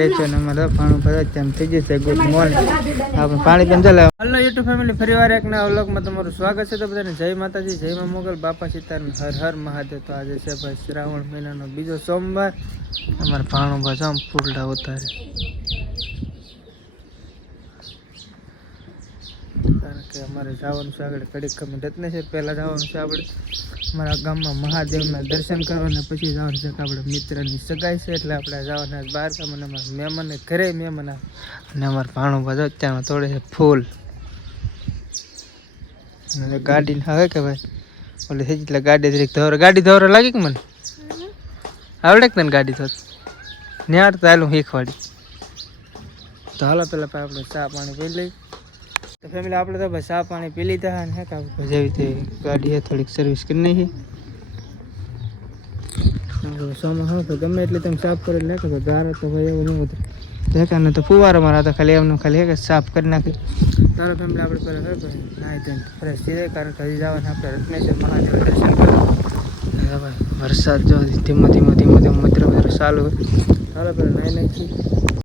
રહેશો ને અમારે પાણી ભરવા તેમ થઈ જશે. Good morning. આપણે પાણી પણ ચાલે. હલો યુટ્યુબ ફેમિલી, ફરી વાર એક નવા વ્લોગમાં તમારું સ્વાગત છે. તો બધાને જય માતાજી, જય મા મોગલ, બાપા સીતારામ, હર હર મહાદેવ. તો આજે છે ભાઈ શ્રાવણ મહિનાનો બીજો સોમવાર. અમારે પાણું ભાષા આમ ફૂલડા ઉતારે, કારણ કે અમારે જવાનું છે આગળ કડીક કમી રત્નેશ્વર. પહેલાં જવાનું છે આપણે અમારા ગામમાં મહાદેવના દર્શન કરવાના, પછી જવાનું છે કે આપણે મિત્રની સગાઈ છે એટલે આપણે જવાના બહાર કામ. અને અમારા મહેમાનને ઘરે મહેમાન આવે અને અમારે ભાણું ભાજો ત્યાં તોડે છે ફૂલ. ગાડી આવે કે ભાઈ ઓલે થઈ એટલે ગાડી તરીકે ધોરો, ગાડી ધોરો લાગી કે મને આવડે કે તને ગાડી ધોત ન્યાર તો હાલું શીખવાડી. તો હાલો પેલા આપણે ચા પાણી પી લઈ. તો ફેમિલી આપણે તો ભાઈ ચા પાણી પી લીધા ને જેવી રીતે ગાડી થોડીક સર્વિસ કરી નાખી. સોમાં હા તો ગમે એટલે તમે સાફ કરી નાખો તો ગારો તો ભાઈ એવું નહીં હતું દેખાને તો ફુવારો મારા તો ખાલી એમનું ખાલી એક સાફ કરી નાખી. ચાલો ફેમિલી આપણે પહેલાં હવે ભાઈ નાહી ધોઈને ફ્રેશ થઈ જાય, કારણ કે હજી જવાનું આપણે રત્નેશ્વર મહાદેવ દર્શન કરવા. ભાઈ વરસાદ જો ધીમો ધીમો મિત્રો ચાલુ હોય. ચાલો પેલા નાહી નાખી.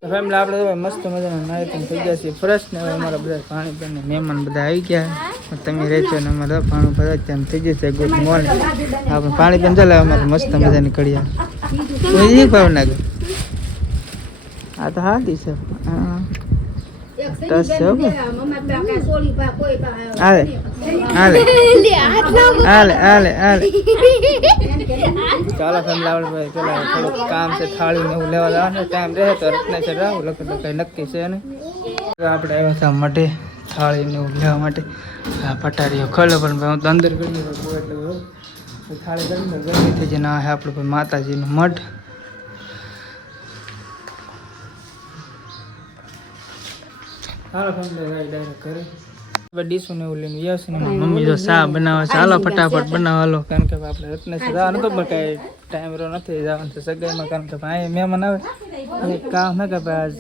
તો ફેમિલી આપણે તો મસ્ત મજાના નાહી પણ થઈ ગયા છીએ ફ્રેશ ને. હવે અમારા બધા પાણી પીને મહેમાન બધા આવી ગયા. તમે રહેશો ને અમારે પાણી ભરવા તેમ થઈ જશે. Good morning. આપણે પાણી પણ ચાલે અમારે મસ્ત મજાની કડિયા એ ભાવનગર. આ તો હાથી છે ટસ છે. હાલે હાલે હાલે હાલે હાલે. ચાલો ફેમિલી આપણે ભાઈ પેલા થોડુંક કામ છે, થાળી ને એવું લેવા જવાનું ટાઈમ રહે તો રત્નેશ્વર આવું લખે તો કંઈ નક્કી છે ને. આપણે આવ્યા હતા મઢે થાળી ને એવું લેવા માટે. આ પટારીઓ ખોલો પણ ભાઈ હું તો અંદર કરી એટલે થાળી કરીને ગરમી થઈ જાય. ના આપણે ભાઈ માતાજીનું મઢ. હાલો ફેમિલી ડાયરેક્ટ કરે ડીશું ને એવું લઈને વ્યવસ્થિત. મમ્મી જો ચા બનાવે છે. હાલો ફટાફટ બનાવો હાલો, કારણ કે આપણે રત્નેશ્વર જવાનું તો પણ કાંઈ ટાઈમ રહ્યો નથી જવાનું છે સગાઈમાં, કારણ કે ભાઈ મહેમાન આવે અને કામ ને કે ભાઈ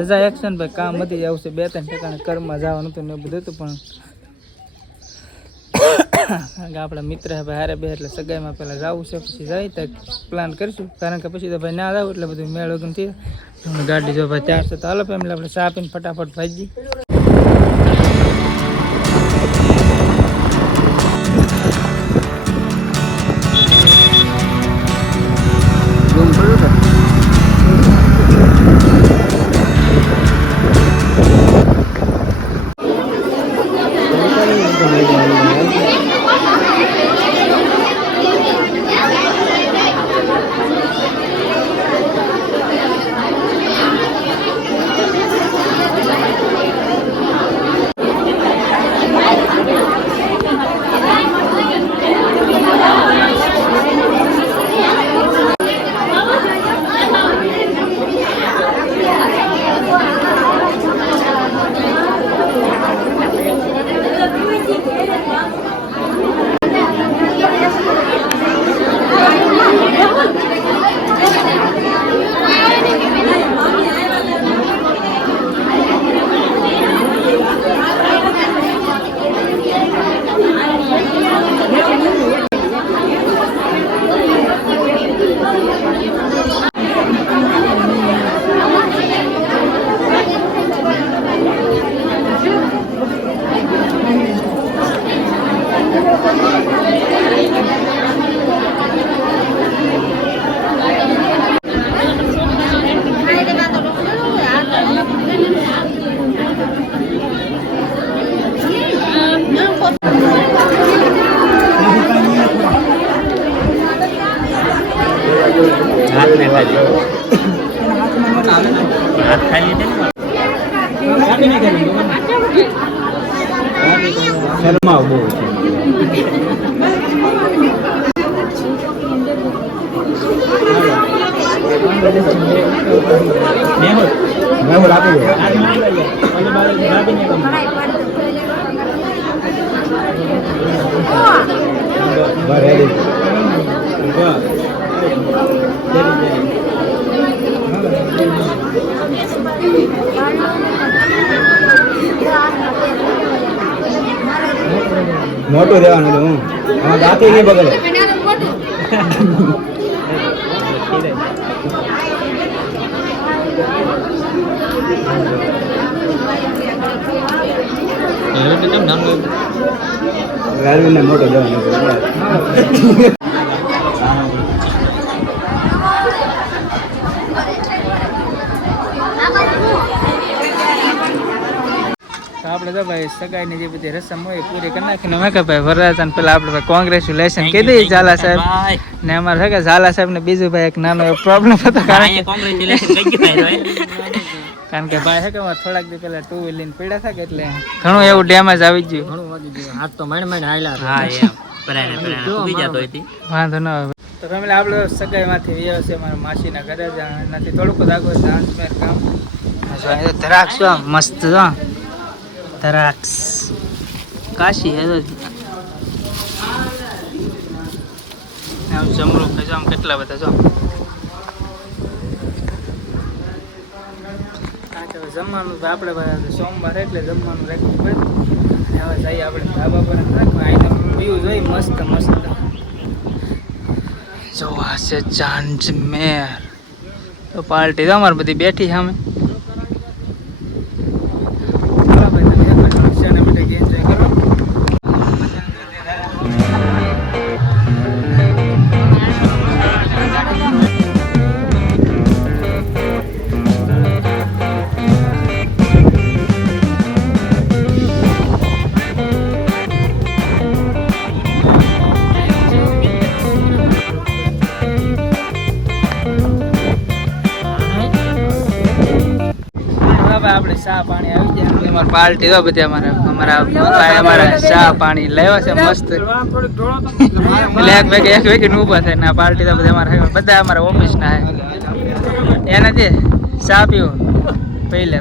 રજા એક્શન ભાઈ કામ વધી જવું છે. 2-3 ઠેકાણે કર્મમાં જવાનું હતું ને એવું બધું હતું, પણ કારણ કે આપણા મિત્ર ભાઈ હારે બે એટલે સગાઈમાં પહેલાં જવું છે, પછી જાય તો પ્લાન કરીશું, કારણ કે પછી તો ભાઈ ના જાવ એટલે બધું મેળ વગર થઈ. ગાડી જો ભાઈ ત્યાર છે. તો હાલો ફેમિલી આપણે ચા પીને ફટાફટ ભાજી. हाथ में खाली हाथ खाली शर्मा बो मैं बोला मोटो देवानो तो हां जाते नहीं बगल ગાડીને મોટો જવાનો આપણે તો ભાઈ સગાઈની જે બધી રસમ હોય પૂરી કરી નાખીને મેં કે ભાઈ વરરાજાને પેલા આપણે ભાઈ કોંગ્રેચ્યુલેશન કહી દઈએ ઝાલા સાહેબ ને અમારે છે કે ઝાલા સાહેબ ને બીજું ભાઈ એક નાનો એવો પ્રોબ્લેમ હતો કારણ કે ભાઈ છે કે અમારે થોડાક દી પેલા 2 વ્હીલ લઈને પડ્યા હતા કે એટલે ઘણું એવું ડેમેજ આવી ગયું હાથ તો માંડ વાંધો ન આવે તો ફેમિલી આપણે સગાઈમાંથી વ્યવ છે મારા માસીના ઘરે જ એનાથી થોડુંક જ આગળ ડાન્સમેર કામ ધરાક છો મસ્ત છો ધરાક્સ કાશી હે જમરૂ ખાઈ આમ કેટલા બધા છો જમવાનું આપણે સોમવાર એટલે જમવાનું રાખવું પડે હવે જઈએ આપણે ધાબા પર વ્યૂ જોઈ મસ્ત મસ્ત જોવા છે ચાંચમેર તો પાર્ટી તો અમારે બધી બેઠી સામે આપણે ચા પાણી આવી જાય એટલે અમારે પાર્ટી તો બધી અમારા ચા પાણી લેવા છે મસ્ત એટલે એક વેગી ઊભા થાય ને પાર્ટી તો બધી અમારા બધા અમારા ઓફિસ ના એના દે ચા પીવો પહેલે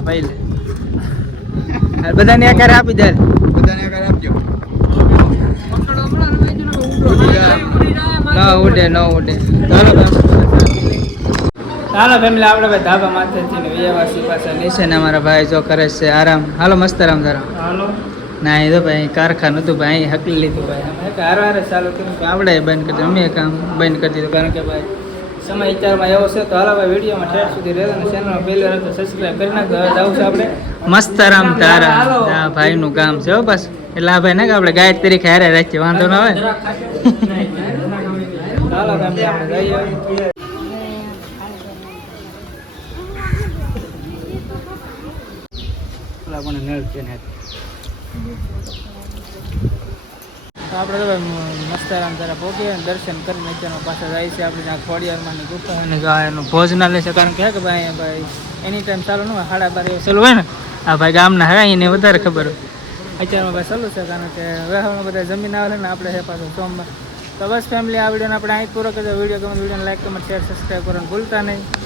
બધાને એક આપી દે ન ઉડે હાલો ફેમિલી આપણે ભાઈ ધાબા માથેથી વ્યવાસી પાસે નીચે ને અમારા ભાઈ જો કરે છે આરામ હાલો મસ્ત આરામ તારા હાલો ના એ તો ભાઈ કારખાનું હતું ભાઈ અહીં હકલી લીધું ભાઈ હારે ચાલુ કર્યું આપણે બંધ કરી અમે કામ બંધ કરી દીધું કારણ કે ભાઈ સમય વિચારમાં એવો છે તો હાલો ભાઈ વિડીયોમાં ઠેર સુધી રહેતો ને ચેનલમાં પહેલી વાર તો સબસ્ક્રાઈબ કરી નાખો હવે જવું છે આપણે મસ્ત આરામ તારા આ ભાઈનું કામ છે હો બસ એટલે આ ભાઈ ને કે આપણે ગાઈડ તરીકે હારે રાખીએ વાંધો ના આવે હાલો ફેમિલી આપણે જઈએ આપણે તો મસ્ત આરામ તારા પહોંચીએ દર્શન કરીને અત્યારમાં પાછા જાય છે આપણે ત્યાં ખોડિયારમાંની ગુફા અને એનું ભોજનાલય છે કારણ કે ભાઈ એની ટાઈમ ચાલુ ન હોય 12:30 ચાલુ હોય ને આ ભાઈ ગામના હે એને વધારે ખબર હોય અત્યારમાં ભાઈ ચાલુ છે કારણ કે વેહામાં બધા જમીન આવે ને આપણે છે પાછું સોમવાર તો બસ ફેમિલી આ વિડીયોને આપણે અહીં પૂરો કરજો વિડીયો ગમે વિડીયોને લાઈક કમેન્ટ શેર સબસ્ક્રાઈબ કરવાનું ભૂલતા નહીં